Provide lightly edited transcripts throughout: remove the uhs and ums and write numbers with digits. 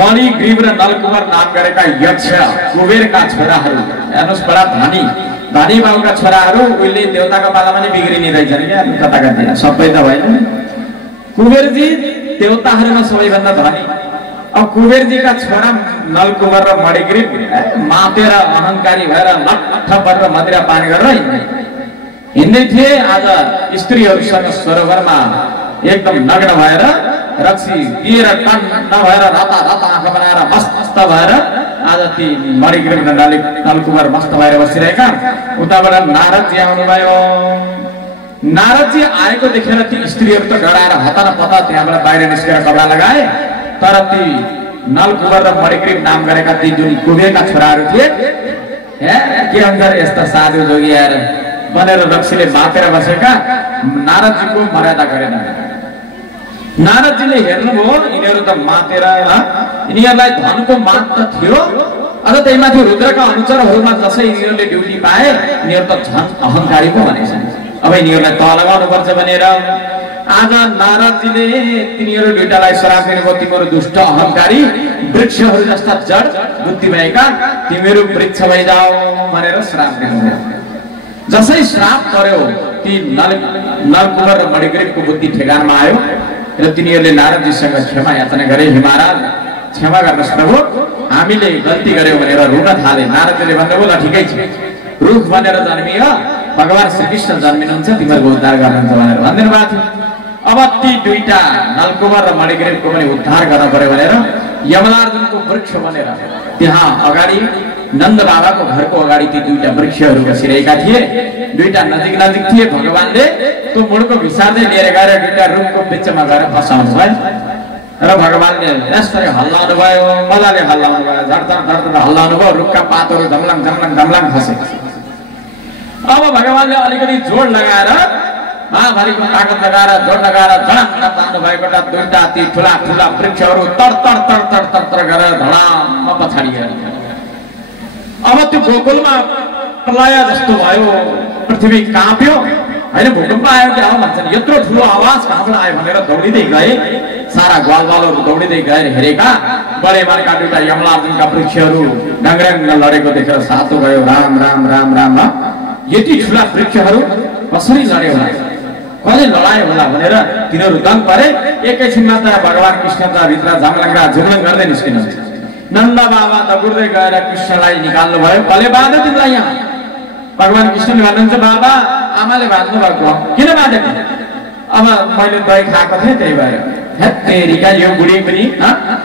मणिग्रीव र नलकुमार नाम गरेका यक्ष कुबेरका छोराहरू हेर्नुस् बडा धनी धनी बाबुका छोराहरू उहिले देवताका पालामा नै बिग्रिने रहेछन् क्या कता कता सबै त भएन कुबेरजी देवताहरूमा सबैभन्दा धनी अब कुबेरजीका छोरा नलकुमार र मणिग्रीव मातेर अहंकारी भएर लट्ठ परेर मदिरा पान गरेर हिँड्दै थिए आज स्त्रीहरूसँग सरोवरमा एकदम नग्न भएर रक्सी पिएर टन्न भएर राता राता आँखा बनाएर मस्त भएर आज ती मणिग्रीव र नलकुमार मस्त भएर बसिरहेका उताबाट नारदजी आउनुभयो नारदजी आएको देखेर ती स्त्रीहरू त डराएर हतार पता त्यहाँबाट बाहिर निस्केर कपडा लगाए तर ती नलकुमार र मणिग्रीव नाम गरेका ती जुन कुबेरका छोराहरू थिए के भन्छ यस्ता साधु जोगी आएर बनेर रक्सीले बातेर बसेका नारदजीको मर्यादा गरेन नारदजीले हेर्नुभयो यिनीहरू त मातेर यिनीहरूलाई धनको माग त थियो अझ त्यहीमाथि रुद्रका अनुचरहरूमा जसै यिनीहरूले ड्युटी पाए यिनीहरू त झन् अहंकारी पो भनेछन् अब यिनीहरूलाई तह लगाउनु पर्छ भनेर आज नारदजीले तिनीहरू दुईटालाई श्राप दिनुभयो तिमीहरू दुष्ट अहंकारी वृक्षहरू जस्ता जड बुद्धि भएका तिमीहरू वृक्ष भइजाऊ भनेर श्राप दिनुभयो जसै श्राप पर्यो ती नलकुमार र मणिग्रीवको बुद्धि ठेगानमा आयो र तिनीहरूले नारदजीसँग क्षमा याचना गरे हे महाराज क्षमा गर्नुहोस् प्रभु हामीले गल्ती गर्यौं भनेर रुन थाले नारदजीले भन्नुभयो ल ठिकै छ रुख बनेर जन्मियो भगवान श्रीकृष्ण जन्मिनुहुन्छ तिमीहरूको उद्धार गर्नुहुन्छ भनेर भन्दिनु भएको थियो अब ती दुईटा नलकुमार र मणिग्रीवको पनि उद्धार गर्न पर्यो भनेर यमलार्जुनको वृक्ष बनेर त्यहाँ अगाडि नन्द बाबाको घरको अगाडि ती दुईटा वृक्षहरू बसिरहेका थिए दुईटा नजिक नजिक थिए भगवानले त्यो मुडको भिसार्दै लिएर गएर दुईटा रुखको बिचमा गएर फसाउनु भयो र भगवानले यसरी हल्लाउनु भयो मजाले हल्लाउनु भयो झर्झर झर्झर हल्लाउनु भयो रुखका पातहरू झमलाङ झमलाङ झमलाङ खसे अब भगवानले अलिकति जोड लगाएर महाभारीको ताकत लगाएर जोड लगाएर झडक्क तान्नु भएकोटा दुईटा ती ठुला ठुला वृक्षहरू तडतड तडतड तडतड गरेर धडाम पछाडि गए अब त्यो गोकुलमा प्रलय जस्तो भयो पृथ्वी काँप्यो हैन भूकम्प आयो कि आयो भन्छन् यत्रो ठुलो आवाज कहाँबाट आयो भनेर दौडिदै गए सारा ग्वालवालहरू दौडिदै गएर हेरेका बडे मानका दुईटा यमलार्जुनका वृक्षहरू डङरङ लडेको देखेर सातो भयो राम राम राम राम यति ठुला वृक्षहरू कसरी लड्यो होला कहिले लडायो होला भनेर तिनीहरू दङ परे एकैछिनमा त भगवान कृष्ण त भित्र झमलङ्गा झुमलङ गर्दै निस्किनुहुन्छ नन्द बाबा दगुर्दै गएर कृष्णलाई निकाल्नु भयो कले बाँध्यो तिमीलाई यहाँ भगवान कृष्णले भन्नुहुन्छ बाबा आमाले बाँध्नु भएको किन बाँधेको अब मैले दही खाएको थिएँ त्यही भएर हेत्तेरिका यो बुढी पनि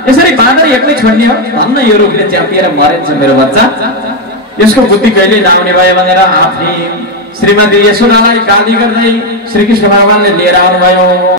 यसरी बाँधेर एक्लै छोड्ने हो धन्न यो रोगले च्यापिएर मरेछ मेरो बच्चा यसको बुद्धि कहिले नआउने भयो भनेर आफ्नी श्रीमती यशोदालाई गाली गर्दै श्रीकृष्ण भगवानले लिएर आउनुभयो।